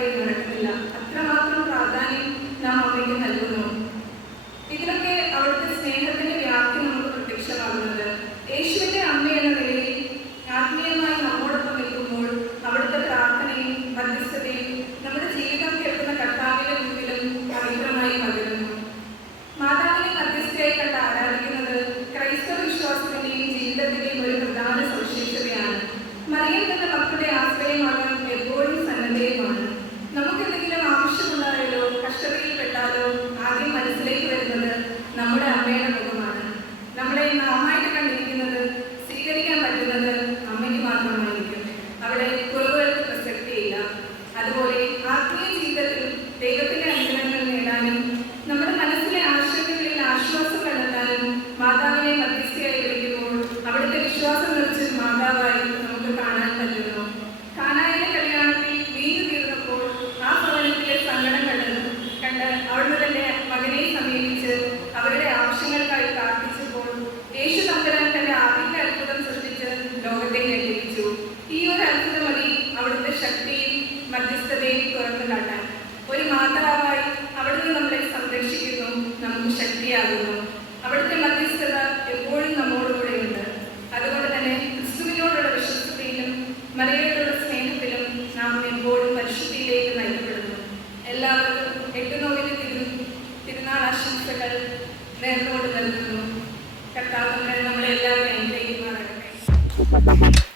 ഇല്ലാതെ നടക്കുന്നില്ല. അത്രമാത്രം പ്രാധാന്യം നാം അമ്മയ്ക്ക് നൽകുന്നു. ഇതിലൊക്കെ അവിടുത്തെ സ്നേഹത്തിന്റെ വ്യാപ്തി നമുക്ക് പ്രത്യക്ഷമാകുന്നത് യേശുവിന്റെ അമ്മ എന്ന നിലയിൽ ആത്മീയമായി നമ്മോടൊപ്പം നിൽക്കുമ്പോൾ അവിടുത്തെ പ്രാർത്ഥനയും മധ്യസ്ഥതയും നമ്മുടെ ജീവിതം കേൾക്കുന്ന കർത്താവിന്റെ മുന്നിലും പവിത്രമായി പകരുന്നു. മാതാവിനെ മധ്യസ്ഥയായി കണ്ട് ആരാധിക്കുന്നത് ക്രൈസ്തവ വിശ്വാസത്തിന്റെയും ജീവിതത്തിന്റെയും ഒരു പ്രധാന സവിശേഷതയാണ്. മറിയം എന്ന മക്കളുടെ ആശ്രയമാകാൻ എപ്പോഴും സന്നദ്ധയുമാണ്. നമുക്ക് എന്തെങ്കിലും ആവശ്യമുണ്ടായാലോ കഷ്ടതയിൽപ്പെട്ടാലോ ആദ്യം മനസ്സിലേക്ക് വരുന്നത് നമ്മുടെ അമ്മയുടെ മുഖമാണ്. നമ്മളെ നാമായിട്ട് കണ്ടിരിക്കുന്നത് സ്വീകരിക്കാൻ പറ്റുന്നത് അമ്മയ്ക്ക് മാത്രമായിരിക്കും. അവിടെ കുറവുകൾക്ക് പ്രസക്തിയില്ല. അതുപോലെ ആത്മീയ ജീവിതത്തിൽ ദൈവത്തിന്റെ അനുഗ്രഹങ്ങൾ നേടാനും നമ്മുടെ മനസ്സിലെ ആശങ്കകളിൽ ആശ്വാസം കണ്ടെത്താനും മാതാവിനെ മധ്യസ്ഥയായി വിളിക്കുമ്പോൾ അവിടുത്തെ വിശ്വാസം നിറച്ചൊരു മാതാവായി നമുക്ക് കാണാൻ പറ്റുന്നു. കാനായിലെ കല്യാണത്തിൽ വീഞ്ഞു തീർന്നപ്പോൾ ആ ഭവനത്തിലെ സങ്കടം കണ്ട് അവിടുന്ന് തന്റെ മകനെ സമീപിച്ച് അവരുടെ ആവശ്യങ്ങൾക്കായി പ്രാർത്ഥിച്ചപ്പോൾ യേശു തമ്പുരാൻ തന്റെ ആദ്യത്തെ അത്ഭുതം സൃഷ്ടിച്ച് ലോകത്തെ ഞെട്ടിപ്പിച്ചു. ഈ ഒരു അത്ഭുതം മതി അവിടുത്തെ ശക്തിയും മധ്യസ്ഥതയും തുറന്നു കാട്ടാൻ. ഒരു മാതാവായി അവിടുന്ന് നമ്മളെ സംരക്ഷിക്കുന്നു, നമുക്ക് ശക്തിയാകുന്നു. അവിടുത്തെ മധ്യസ്ഥത എപ്പോഴും നമ്മോടുകൂടെയുണ്ട്. അതുകൊണ്ട് തന്നെ ക്രിസ്തുവിനോടുള്ള വിശ്വസ്തയിലും മറിയയോടുള്ള സ്നേഹത്തിലും നാം എപ്പോഴും പരിശുദ്ധിയിലേക്ക് നയിക്കപ്പെടുന്നു. എല്ലാവർക്കും 8 നോവിന്റെ തിരുനാൾ ആശംസകൾ നേർന്നുകൊണ്ട് നൽകുന്നു. കർത്താവ് നമ്മളെ എല്ലാവരും അനുഗ്രഹിക്കുമാറാകട്ടെ.